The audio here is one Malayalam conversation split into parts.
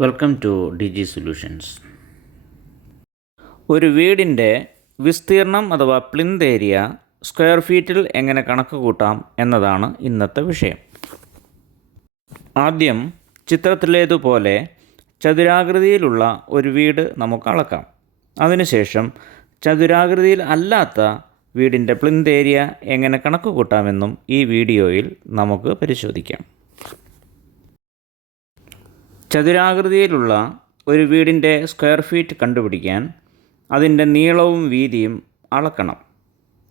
Welcome to D G solutions ഒരു വീടിന്റെ വിസ്തീർണം അഥവാ പ്ലിന്ത് ഏരിയ സ്ക്വയർ ഫീറ്റിൽ എങ്ങനെ കണക്ക് കൂട്ടാം എന്നതാണ് ഇന്നത്തെ വിഷയം. ആദ്യം ചിത്രത്തിലേതുപോലെ ചതുരാകൃതിയിലുള്ള ഒരു വീട് നമുക്ക് അളക്കാം. അതിനുശേഷം ചതുരാകൃതിയിൽ അല്ലാത്ത വീടിന്റെ പ്ലിന്ത് ഏരിയ എങ്ങനെ കണക്ക് കൂട്ടാമെന്നും ഈ വീഡിയോയിൽ നമുക്ക് പരിശോധിക്കാം. ചതുരാകൃതിയിലുള്ള ഒരു വീടിന്റെ സ്ക്വയർ ഫീറ്റ് കണ്ടുപിടിക്കാൻ അതിന്റെ നീളവും വീതിയും അളക്കണം.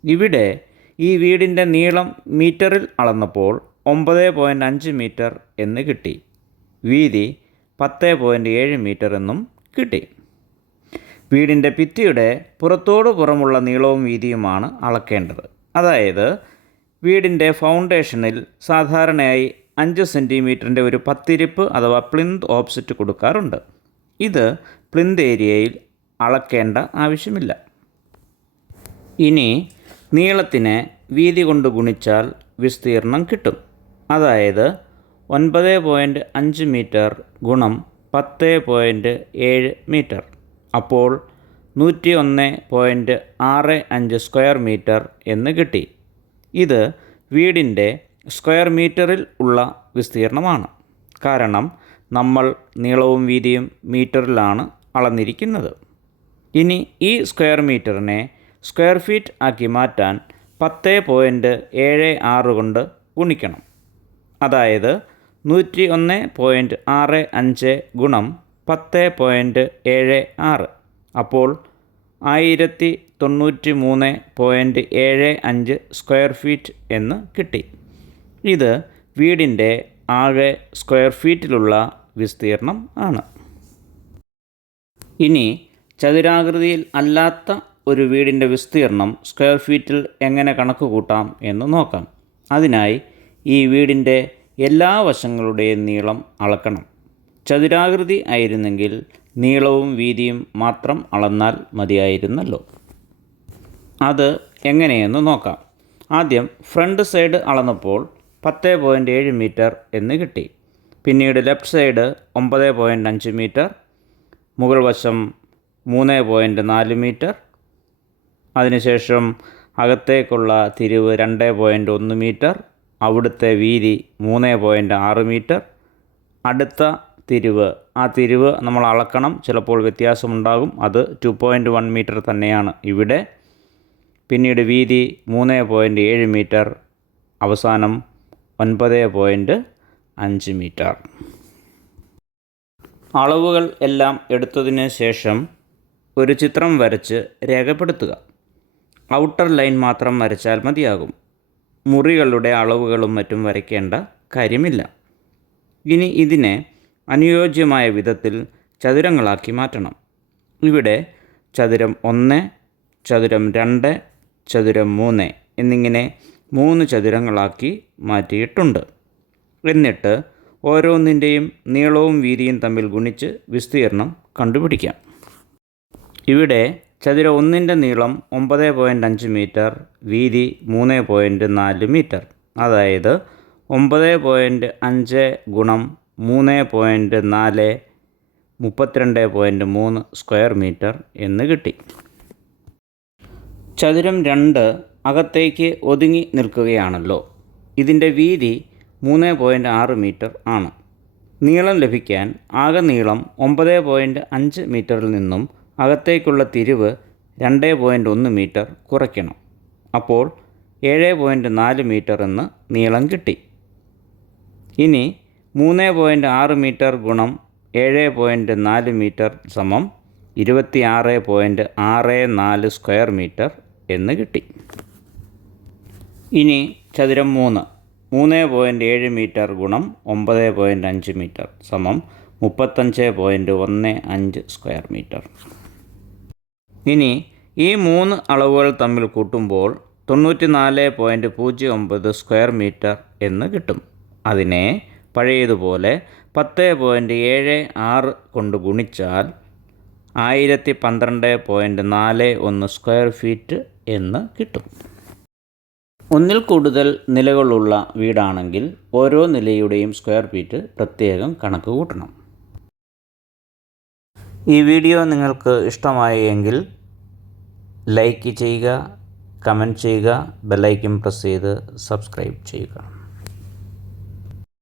ഇവിടെ ഈ വീടിന്റെ നീളം മീറ്ററിൽ അളന്നപ്പോൾ ഒമ്പത് പോയിന്റ് അഞ്ച് മീറ്റർ എന്ന് കിട്ടി. വീതി പത്ത് പോയിന്റ് ഏഴ് മീറ്റർ എന്നും കിട്ടി. വീടിന്റെ ഭിത്തിയുടെ പുറത്തോട് പുറമുള്ള നീളവും വീതിയുമാണ് അളക്കേണ്ടത്. അതായത് വീടിന്റെ ഫൗണ്ടേഷനിൽ സാധാരണയായി അഞ്ച് സെന്റിമീറ്ററിന്റെ ഒരു പത്തിരിപ്പ് അഥവാ പ്ലിന്ത് ഓപ്സെറ്റ് കൊടുക്കാറുണ്ട്. ഇത് പ്ലിന്ത് ഏരിയയിൽ അളക്കേണ്ട ആവശ്യമില്ല. ഇനി നീളത്തിനെ വീതി കൊണ്ട് ഗുണിച്ചാൽ വിസ്തീർണം കിട്ടും. അതായത് ഒൻപത് പോയിന്റ് അഞ്ച് മീറ്റർ ഗുണം പത്ത് പോയിന്റ് ഏഴ് മീറ്റർ. അപ്പോൾ നൂറ്റി ഒന്ന് പോയിന്റ് ആറ് അഞ്ച് സ്ക്വയർ മീറ്റർ എന്ന് കിട്ടി. ഇത് വീടിന്റെ സ്ക്വയർ മീറ്ററിൽ ഉള്ള വിസ്തീർണമാണ്. കാരണം നമ്മൾ നീളവും വീതിയും മീറ്ററിലാണ് അളന്നിരിക്കുന്നത്. ഇനി ഈ സ്ക്വയർ മീറ്ററിനെ സ്ക്വയർ ഫീറ്റ് ആക്കി മാറ്റാൻ പത്ത് പോയിന്റ് ഏഴ് ആറ് കൊണ്ട് ഗുണിക്കണം. അതായത് നൂറ്റി ഒന്ന് പോയിന്റ് ആറ് അഞ്ച് ഗുണം പത്ത് പോയിന്റ് ഏഴ് ആറ്. അപ്പോൾ ആയിരത്തി തൊണ്ണൂറ്റി മൂന്ന് പോയിന്റ് ഏഴ് അഞ്ച് സ്ക്വയർ ഫീറ്റ് എന്ന് കിട്ടി. ഇത് വീടിന്റെ ആകെ സ്ക്വയർ ഫീറ്റിലുള്ള വിസ്തീർണം ആണ്. ഇനി ചതുരാകൃതിയിൽ അല്ലാത്ത ഒരു വീടിന്റെ വിസ്തീർണം സ്ക്വയർ ഫീറ്റിൽ എങ്ങനെ കണക്ക് കൂട്ടാം എന്ന് നോക്കാം. അതിനായി ഈ വീടിന്റെ എല്ലാ വശങ്ങളുടെയും നീളം അളക്കണം. ചതുരാകൃതി ആയിരുന്നെങ്കിൽ നീളവും വീതിയും മാത്രം അളന്നാൽ മതിയായിരുന്നല്ലോ. അത് എങ്ങനെയെന്ന് നോക്കാം. ആദ്യം ഫ്രണ്ട് സൈഡ് അളന്നപ്പോൾ പത്ത് പോയിന്റ് ഏഴ് മീറ്റർ എന്ന് കിട്ടി. പിന്നീട് ലെഫ്റ്റ് സൈഡ് ഒമ്പത് പോയിന്റ് അഞ്ച് മീറ്റർ മുകൾ വശം മൂന്ന് പോയിന്റ് നാല് മീറ്റർ. അതിനുശേഷം അകത്തേക്കുള്ള തിരിവ് രണ്ട് പോയിന്റ് ഒന്ന് മീറ്റർ അവിടുത്തെ വീതി മൂന്ന് പോയിന്റ് ആറ് മീറ്റർ. അടുത്ത തിരിവ് ആ തിരിവ് നമ്മൾ അളക്കണം. ചിലപ്പോൾ വ്യത്യാസമുണ്ടാകും. അത് ടു പോയിന്റ് വൺ മീറ്റർ തന്നെയാണ് ഇവിടെ. പിന്നീട് വീതി മൂന്ന് പോയിന്റ് ഏഴ് മീറ്റർ അവസാനം ഒൻപത് പോയിന്റ് അഞ്ച് മീറ്റർ. അളവുകൾ എല്ലാം എടുത്തതിന് ശേഷം ഒരു ചിത്രം വരച്ച് രേഖപ്പെടുത്തുക. ഔട്ടർ ലൈൻ മാത്രം വരച്ചാൽ മതിയാകും. മുറികളുടെ അളവുകളും മറ്റും വരയ്ക്കേണ്ട കാര്യമില്ല. ഇനി ഇതിനെ അനുയോജ്യമായ വിധത്തിൽ ചതുരങ്ങളാക്കി മാറ്റണം. ഇവിടെ ചതുരം ഒന്ന് ചതുരം രണ്ട് ചതുരം മൂന്ന് എന്നിങ്ങനെ മൂന്ന് ചതുരങ്ങളാക്കി മാറ്റിയിട്ടുണ്ട്. എന്നിട്ട് ഓരോന്നിന്റെയും നീളവും വീതിയും തമ്മിൽ ഗുണിച്ച് വിസ്തീർണം കണ്ടുപിടിക്കാം. ഇവിടെ ചതുര ഒന്നിന്റെ നീളം ഒമ്പത് പോയിന്റ് അഞ്ച് മീറ്റർ വീതി മൂന്ന് പോയിന്റ് നാല് മീറ്റർ. അതായത് ഒമ്പത് പോയിന്റ് അഞ്ച് ഗുണം മൂന്ന് പോയിന്റ് നാല് മുപ്പത്തിരണ്ട് പോയിന്റ് മൂന്ന് സ്ക്വയർ മീറ്റർ എന്ന് കിട്ടി. ചതുരം രണ്ട് അകത്തേക്ക് ഒതുങ്ങി നിൽക്കുകയാണല്ലോ. ഇതിന്റെ വീതി മൂന്ന് പോയിന്റ് ആറ് മീറ്റർ ആണ്. നീളം ലഭിക്കാൻ ആകെ നീളം ഒമ്പത് പോയിന്റ് അഞ്ച് മീറ്ററിൽ നിന്നും അകത്തേക്കുള്ള തിരിവ് രണ്ട് പോയിന്റ് ഒന്ന് മീറ്റർ കുറയ്ക്കണം. അപ്പോൾ ഏഴ് പോയിന്റ് നാല് മീറ്റർ എന്ന് നീളം കിട്ടി. ഇനി മൂന്ന് പോയിന്റ് ആറ് മീറ്റർ ഗുണം ഏഴ് പോയിന്റ് നാല് മീറ്റർ സമം ഇരുപത്തി ആറ് പോയിന്റ് ആറ് നാല് സ്ക്വയർ മീറ്റർ എന്ന് കിട്ടി. ഇനി ചതുരം മൂന്ന്. മൂന്ന് പോയിന്റ് ഏഴ് മീറ്റർ ഗുണം ഒമ്പത് പോയിന്റ് അഞ്ച് മീറ്റർ സമം മുപ്പത്തഞ്ച് പോയിന്റ് ഒന്ന് അഞ്ച് സ്ക്വയർ മീറ്റർ ഇനി ഈ മൂന്ന് അളവുകൾ തമ്മിൽ കൂട്ടുമ്പോൾ തൊണ്ണൂറ്റി നാല് പോയിന്റ് പൂജ്യം ഒമ്പത് സ്ക്വയർ മീറ്റർ എന്ന് കിട്ടും. അതിനെ പഴയതുപോലെ പത്ത് പോയിന്റ് ഏഴ് ആറ് കൊണ്ട് ഗുണിച്ചാൽ ആയിരത്തി പന്ത്രണ്ട് പോയിന്റ് നാല് ഒന്ന് സ്ക്വയർ ഫീറ്റ് എന്ന് കിട്ടും. ഒന്നിൽ കൂടുതൽ നിലകളുള്ള വീടാണെങ്കിൽ ഓരോ നിലയുടെയും സ്ക്വയർ ഫീറ്റ് പ്രത്യേകം കണക്ക് കൂട്ടണം. ഈ വീഡിയോ നിങ്ങൾക്ക് ഇഷ്ടമായി എങ്കിൽ ലൈക്ക് ചെയ്യുക കമന്റ് ചെയ്യുക ബെല്ലൈക്കും പ്രസ് ചെയ്ത് സബ്സ്ക്രൈബ് ചെയ്യുക.